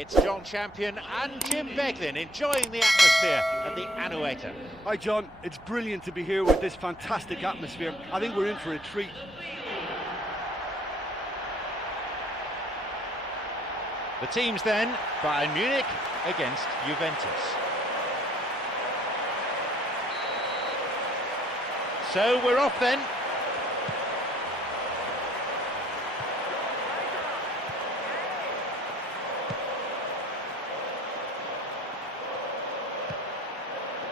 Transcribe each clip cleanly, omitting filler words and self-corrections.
It's John Champion and Jim Beglin enjoying the atmosphere at the Anueta. Hi John, it's brilliant to be here with this fantastic atmosphere. I think we're in for a treat. The teams then, Bayern Munich against Juventus. So we're off then.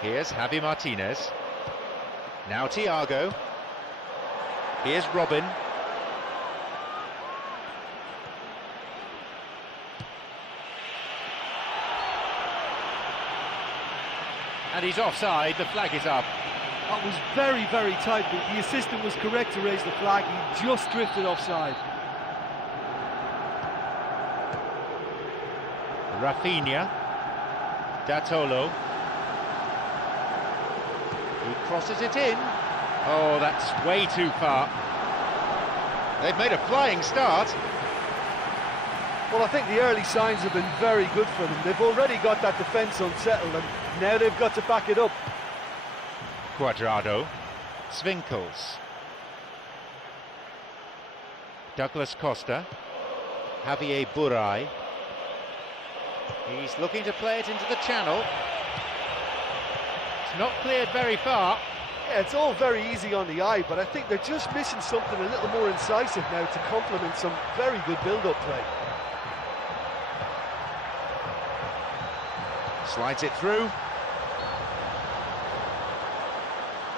Here's Javi Martinez. Now Thiago. Here's Robin. And he's offside, the flag is up. That was very, very tight, but the assistant was correct to raise the flag. He just drifted offside. Rafinha. Datolo. He crosses it in. Oh, that's way too far. They've made a flying start. Well, I think the early signs have been very good for them. They've already got that defence unsettled, and now they've got to back it up. Cuadrado. Swinkels. Douglas Costa. Javier Buray. He's looking to play it into the channel. It's not cleared very far. Yeah, it's all very easy on the eye, but I think they're just missing something a little more incisive now to complement some very good build-up play. Slides it through.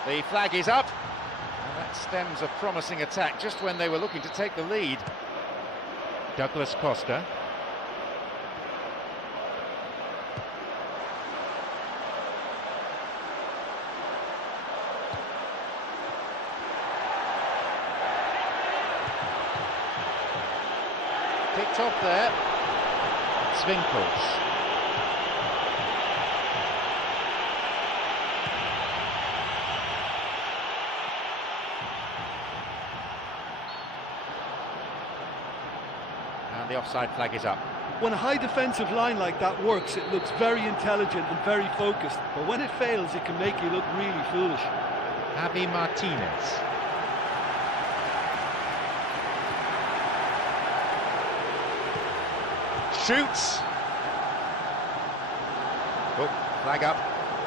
The flag is up. And that stems a promising attack just when they were looking to take the lead. Douglas Costa. Picked off there. Swinkels. The offside flag is up. When a high defensive line like that works, it looks very intelligent and very focused, but when it fails, it can make you look really foolish. Javi Martinez. Shoots. Oh, flag up.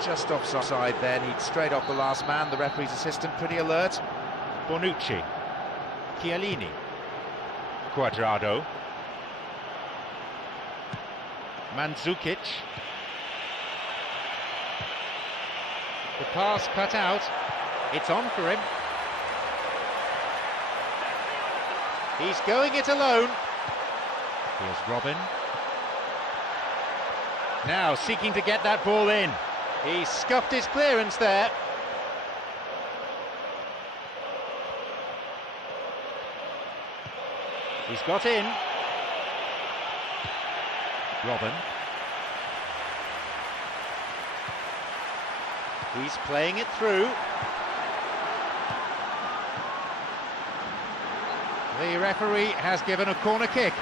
Just offside there, needs straight off the last man. The referee's assistant pretty alert. Bonucci. Chiellini. Cuadrado. Mandzukic. The pass cut out. It's on for him. He's going it alone. Here's Robin. Now seeking to get that ball in. He scuffed his clearance there. He's got in. Robin. He's playing it through. The referee has given a corner kick.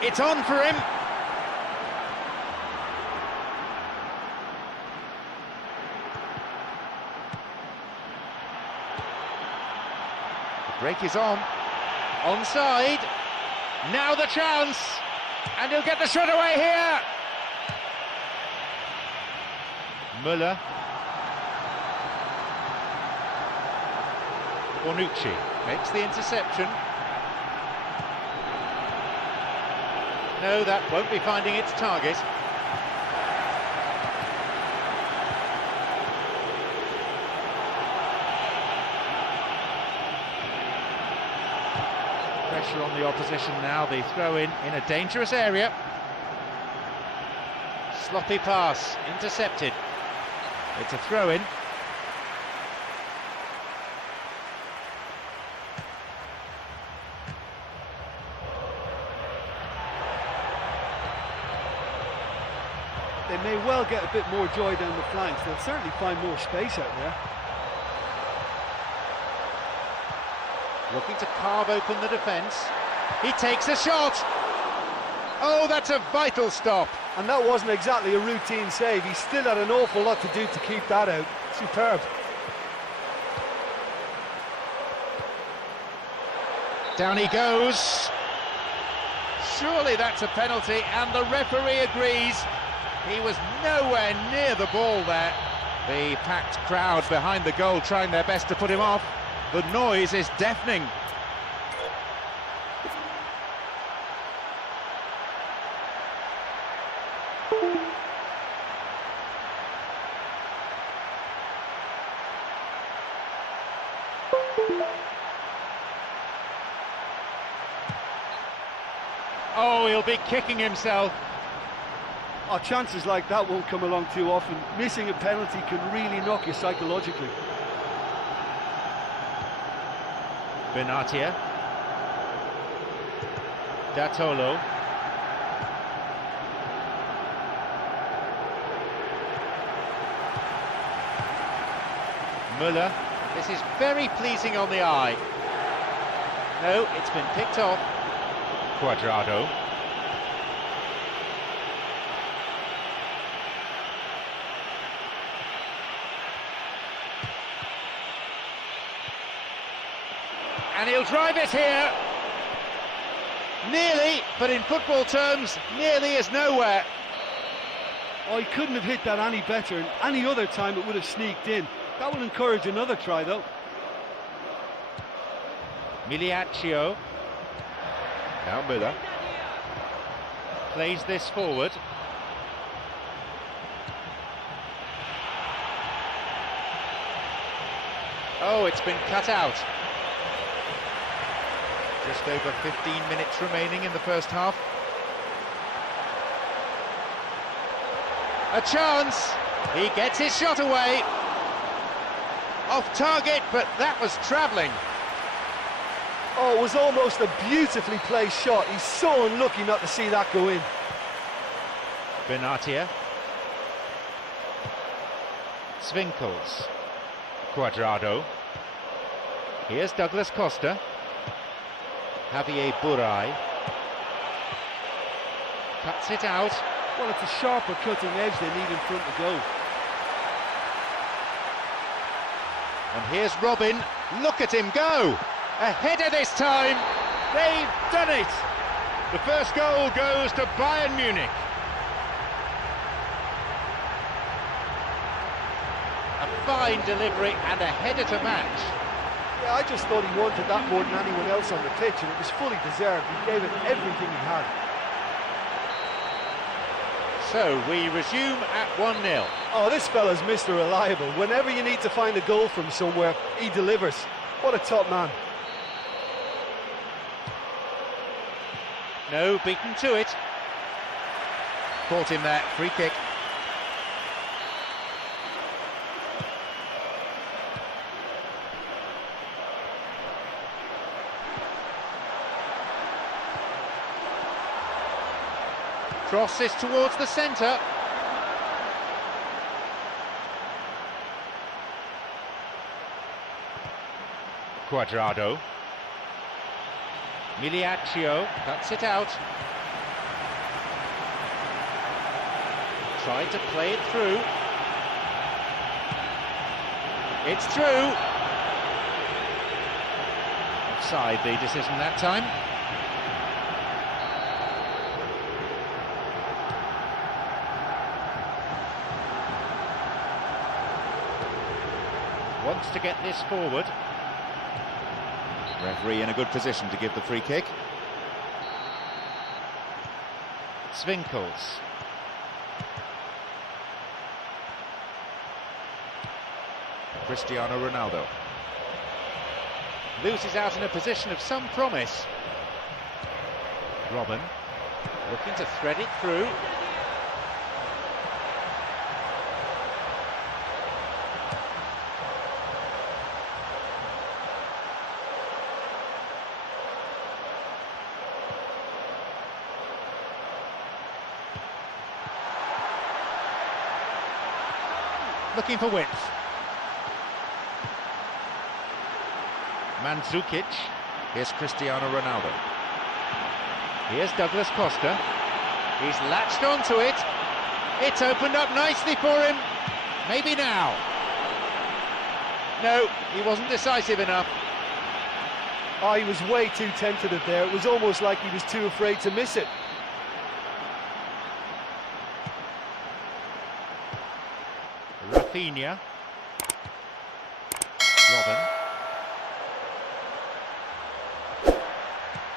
It's on for him. Break is on. Onside. Now the chance. And he'll get the shot away here. Müller. Bonucci makes the interception. No, that won't be finding its target. Pressure on the opposition now, the throw-in a dangerous area. Sloppy pass, intercepted. It's a throw-in. They may well get a bit more joy down the flanks. They'll certainly find more space out there. Looking to carve open the defence. He takes a shot. Oh, that's a vital stop. And that wasn't exactly a routine save. He still had an awful lot to do to keep that out. Superb. Down he goes. Surely that's a penalty, and the referee agrees. He was nowhere near the ball there. The packed crowd behind the goal trying their best to put him off. The noise is deafening. Oh, he'll be kicking himself. Oh, chances like that won't come along too often. Missing a penalty can really knock you psychologically. Benatia. Datolo. Müller. This is very pleasing on the eye. No, it's been picked off. Cuadrado. And he'll drive it here. Nearly, but in football terms, nearly is nowhere. Oh, he couldn't have hit that any better, and any other time it would have sneaked in. That would encourage another try, though. Miliaccio. Now Müller. Plays this forward. Oh, it's been cut out. Just over 15 minutes remaining in the first half. A chance. He gets his shot away. Off target, but that was travelling. Oh, it was almost a beautifully placed shot. He's so unlucky not to see that go in. Benatia. Svinkels. Cuadrado. Here's Douglas Costa. Javier Buray. Cuts it out. Well, it's a sharper cutting edge they need in front of goal. And here's Robin. Look at him go. A header this time. They've done it. The first goal goes to Bayern Munich. A fine delivery and a header to match. Yeah, I just thought he wanted that more than anyone else on the pitch, and it was fully deserved. He gave it everything he had. So we resume at 1-0. Oh, this fella's Mr. Reliable. Whenever you need to find a goal from somewhere, he delivers. What a top man. No, beaten to it. Caught him there, free kick. Crosses towards the centre. Cuadrado. Miliaccio cuts it out. Tried to play it through. It's through. Offside the decision that time. Wants to get this forward. Referee in a good position to give the free kick. Svinkels. Cristiano Ronaldo. Loses out in a position of some promise. Robin looking to thread it through. Looking for width. Mandzukic. Here's Cristiano Ronaldo. Here's Douglas Costa. He's latched onto it. It's opened up nicely for him. Maybe now. No, he wasn't decisive enough. Oh, he was way too tentative there. It was almost like he was too afraid to miss it. Rafinha.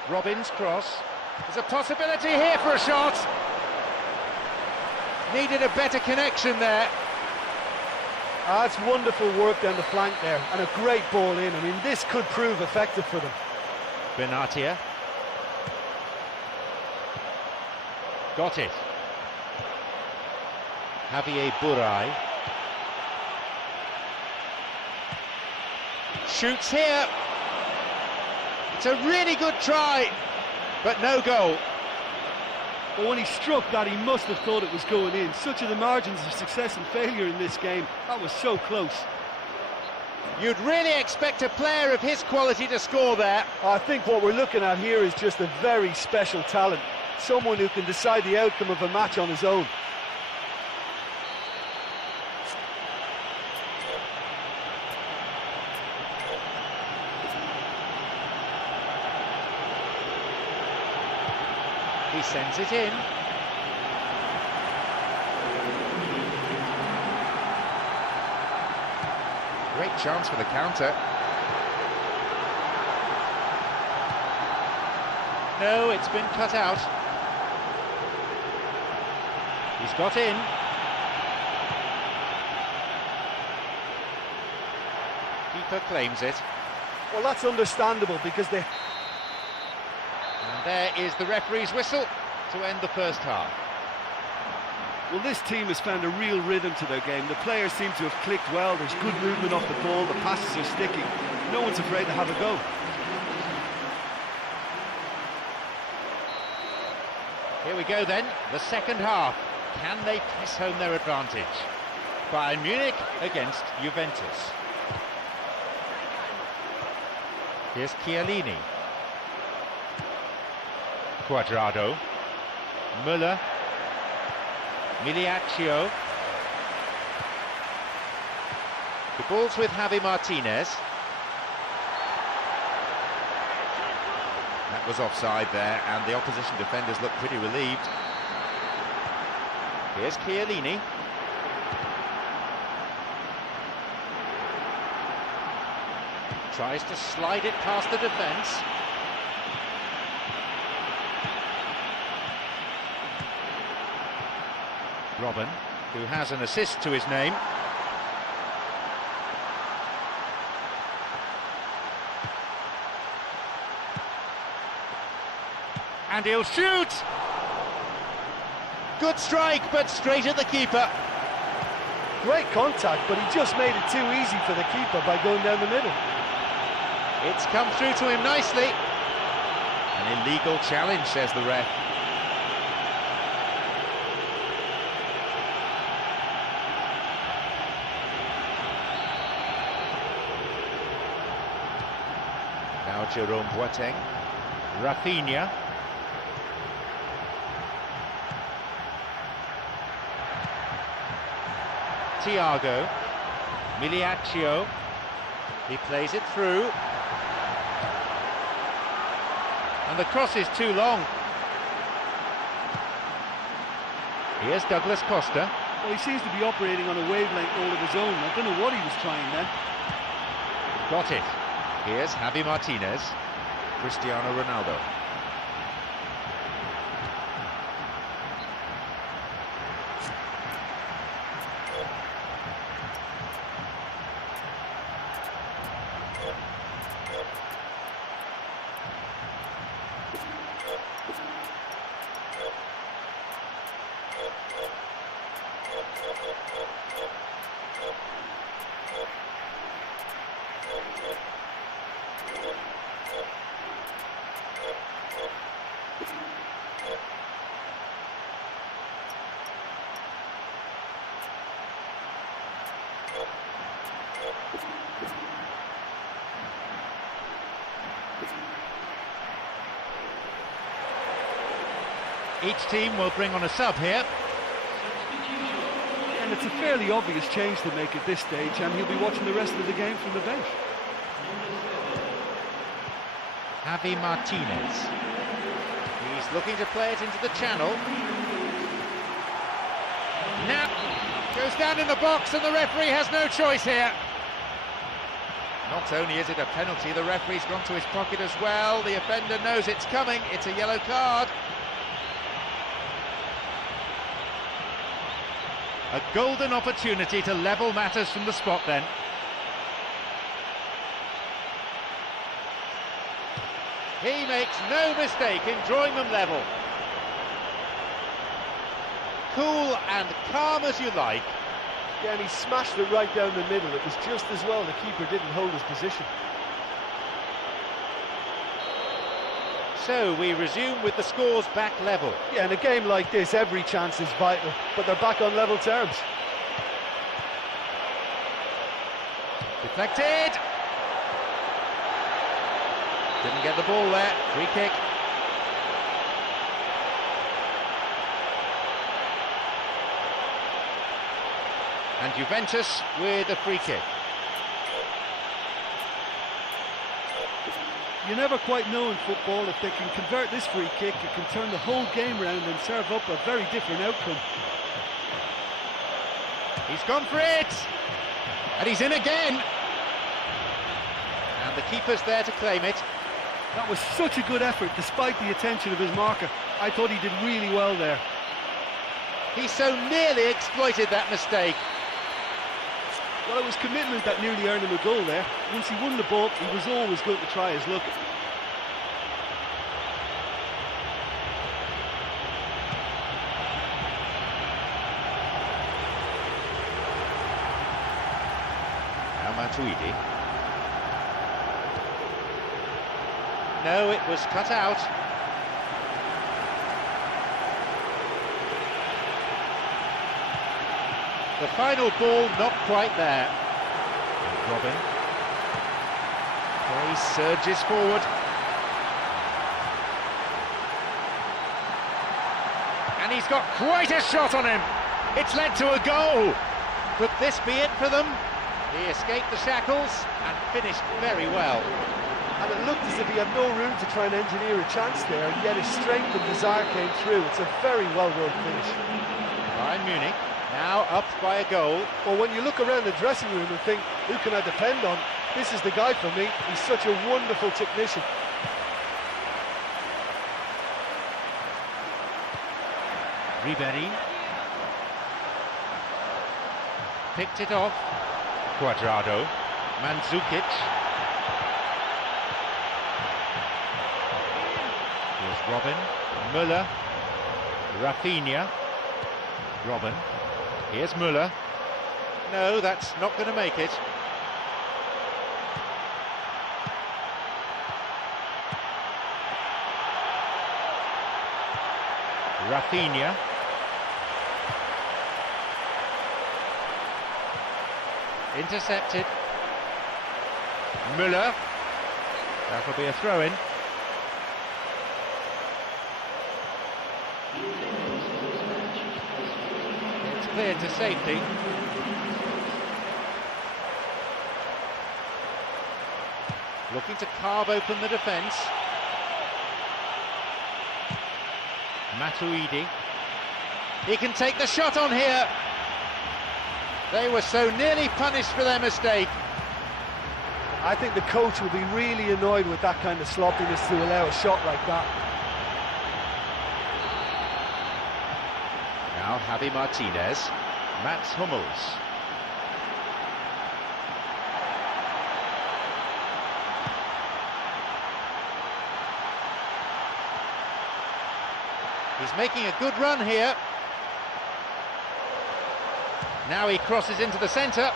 Robin's cross. There's a possibility here for a shot. Needed a better connection there. That's wonderful work down the flank there, and a great ball in. I mean, this could prove effective for them. Benatia. Got it. Javier Buray. Shoots here. It's a really good try, but no goal. But when he struck that, he must have thought it was going in. Such are the margins of success and failure in this game. That was so close. You'd really expect a player of his quality to score there. I think what we're looking at here is just a very special talent. Someone who can decide the outcome of a match on his own. He sends it in. Great chance for the counter. No, it's been cut out. He's got in. Keeper claims it. Well, that's understandable because they... And there is the referee's whistle to end the first half. Well, this team has found a real rhythm to their game. The players seem to have clicked well. There's good movement off the ball. The passes are sticking. No one's afraid to have a go. Here we go then, the second half. Can they press home their advantage? Bayern Munich against Juventus. Here's Chiellini. Cuadrado. Müller. Miliaccio. The ball's with Javi Martinez. That was offside there, and the opposition defenders look pretty relieved. Here's Chiellini. Tries to slide it past the defence. Robin, who has an assist to his name. And he'll shoot! Good strike, but straight at the keeper. Great contact, but he just made it too easy for the keeper by going down the middle. It's come through to him nicely. An illegal challenge, says the ref. Now Jerome Boateng. Rafinha. Thiago. Miliaccio. He plays it through. And the cross is too long. Here's Douglas Costa. Well, he seems to be operating on a wavelength all of his own. I don't know what he was trying then. Got it. Here's Javi Martinez. Cristiano Ronaldo. Each team will bring on a sub here. And it's a fairly obvious change to make at this stage, and he'll be watching the rest of the game from the bench. Javi Martinez. He's looking to play it into the channel. Now goes down in the box, and the referee has no choice here. Not only is it a penalty, the referee's gone to his pocket as well. The offender knows it's coming. It's a yellow card. A golden opportunity to level matters from the spot then. He makes no mistake in drawing them level. Cool and calm as you like. Yeah, and he smashed it right down the middle. It was just as well the keeper didn't hold his position. So we resume with the scores back level. Yeah, in a game like this, every chance is vital, but they're back on level terms. Deflected. Didn't get the ball there. Free kick. And Juventus with a free kick. You never quite know in football if they can convert this free kick, it can turn the whole game round and serve up a very different outcome. He's gone for it! And he's in again! And the keeper's there to claim it. That was such a good effort despite the attention of his marker. I thought he did really well there. He so nearly exploited that mistake. Well, it was commitment that nearly earned him a goal there. Once he won the ball, he was always going to try his luck. Now Matuidi. No, it was cut out. The final ball not quite there. And Robin. He surges forward. And he's got quite a shot on him. It's led to a goal. Could this be it for them? He escaped the shackles and finished very well. And it looked as if he had no room to try and engineer a chance there, and yet his strength and desire came through. It's a very well-worked finish. Bayern Munich now up by a goal. Well, when you look around the dressing room and think, who can I depend on? This is the guy for me. He's such a wonderful technician. Ribery picked it off. Cuadrado, Mandzukic. Here's Robin, Müller, Rafinha. Robin. Here's Müller. No, that's not going to make it. Rafinha. Intercepted. Müller. That'll be a throw-in. It's cleared to safety. Looking to carve open the defence. Matuidi. He can take the shot on here. They were so nearly punished for their mistake. I think the coach will be really annoyed with that kind of sloppiness to allow a shot like that. Now Javi Martinez, Mats Hummels. He's making a good run here. Now he crosses into the centre.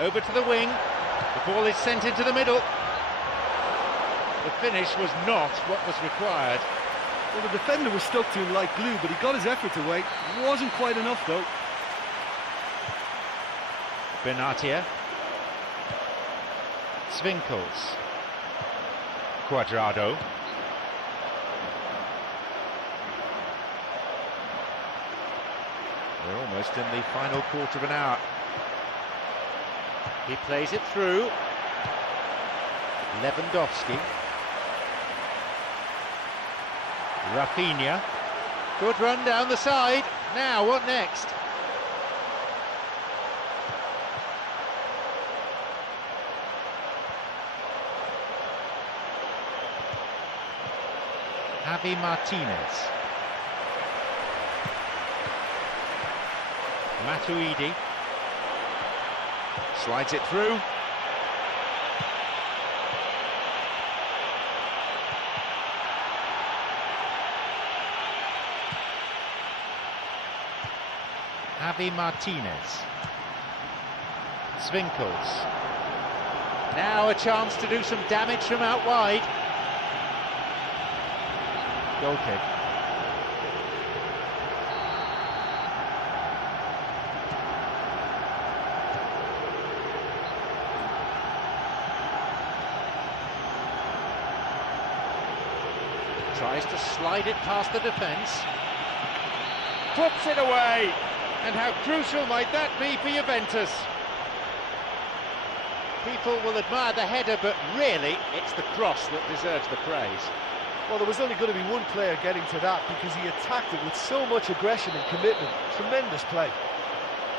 Over to the wing. The ball is sent into the middle. The finish was not what was required. Well, the defender was stuck to him like glue, but he got his effort away. Wasn't quite enough, though. Benatia. Swinkels. Cuadrado. We're almost in the final quarter of an hour. He plays it through. Lewandowski. Rafinha. Good run down the side. Now, what next? Javi Martinez. Matuidi. Slides it through. Javi Martinez. Swinkels. Now a chance to do some damage from out wide. Goal kick. Tries to slide it past the defence. Puts it away. And how crucial might that be for Juventus? People will admire the header, but really it's the cross that deserves the praise. Well, there was only going to be one player getting to that because he attacked it with so much aggression and commitment. Tremendous play.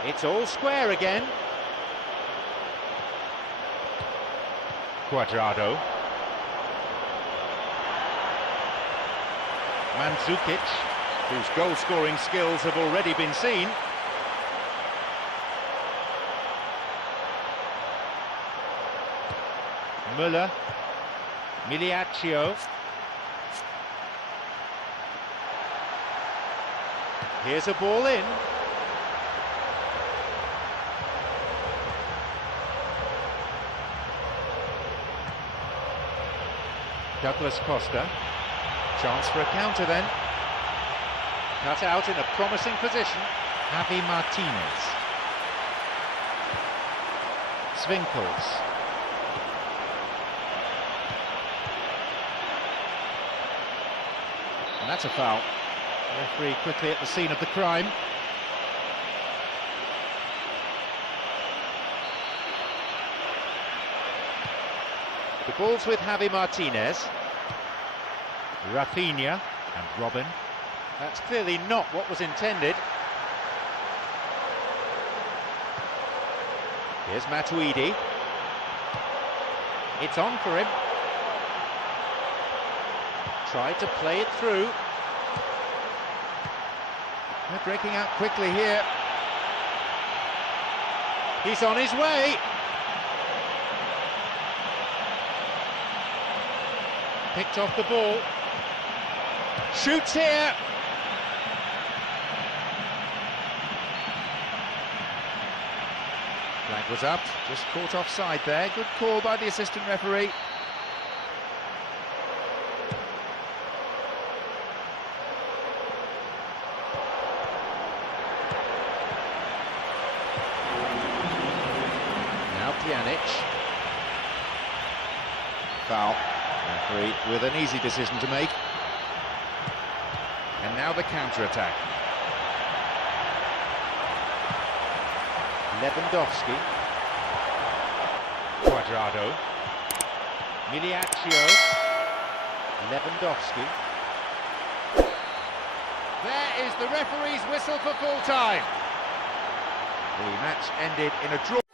It's all square again. Cuadrado. Mandzukic, whose goal-scoring skills have already been seen. Müller. Miliaccio. Here's a ball in. Douglas Costa. Chance for a counter then. Cut out in a promising position. Javi Martinez. Swinkels. And that's a foul. Referee quickly at the scene of the crime. The ball's with Javi Martinez. Rafinha and Robin. That's clearly not what was intended. Here's Matuidi. It's on for him. Tried to play it through. They're breaking out quickly here. He's on his way. Picked off the ball. Shoots here. Flag was up, just caught offside there. Good call by the assistant referee. Now Pjanic. Foul. Referee with an easy decision to make. And now the counter-attack. Lewandowski. Cuadrado. Miliaccio. Lewandowski. There is the referee's whistle for full time. The match ended in a draw.